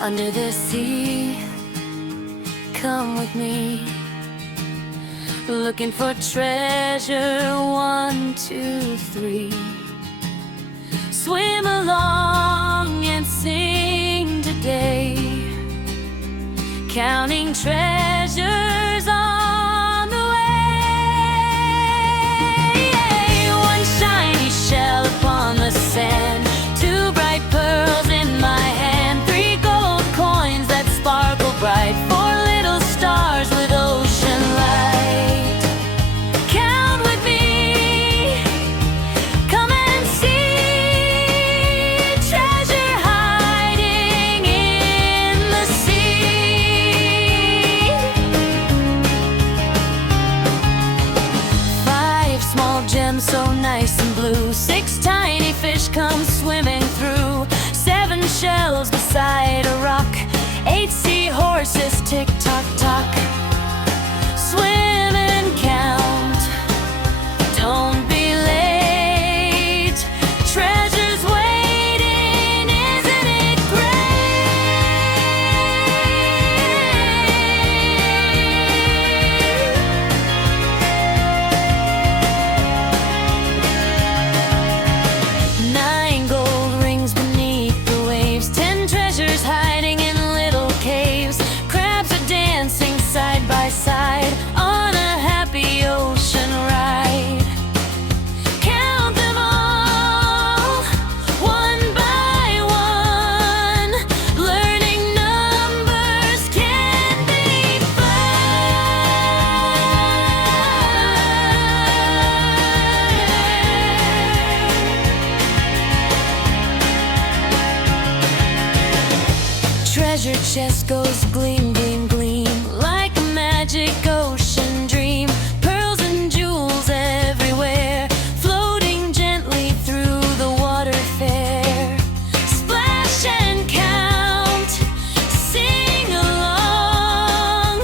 under the sea. Come with me, looking for treasure. 1, 2, 3. Swim along and sing today, counting treasures on the way. One shiny shell upon the sand, 2 bright pearls in my hand, 3 gold coins that sparkle bright, 4 little stars with ocean light. Count with me, come and see treasure hiding in the sea. 5 small gems so nice and blue, 6 tiny fish come swimming through, 7 shells beside a rock, 8 seahorses tick tock tock. Swim and count, don't be late, treasures waiting, isn't it great? 9 gold rings beneath the waves, 10 treasures hiding in little caves, crabs are dancing side by side on a happy ocean ride. Count them all, one by one, learning numbers can be fun. Treasure chest goes gleam, gleam, gleam, like a magic ocean dream. Pearls and jewels everywhere, floating gently through the water fair. Splash and count, sing along,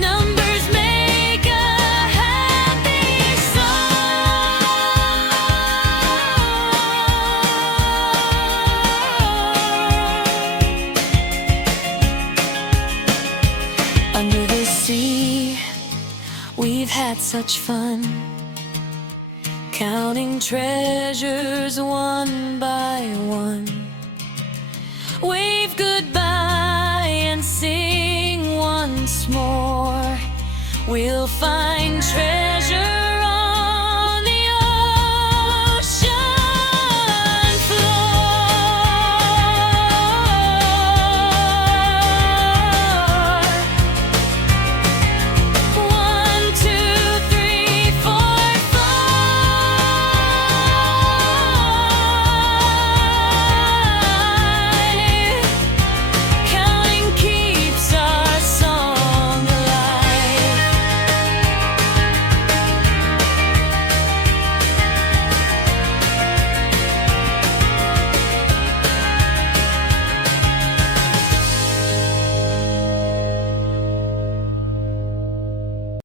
numbers make a happy song. Under the sea, we've had such fun, counting treasures one by one. Wave goodbye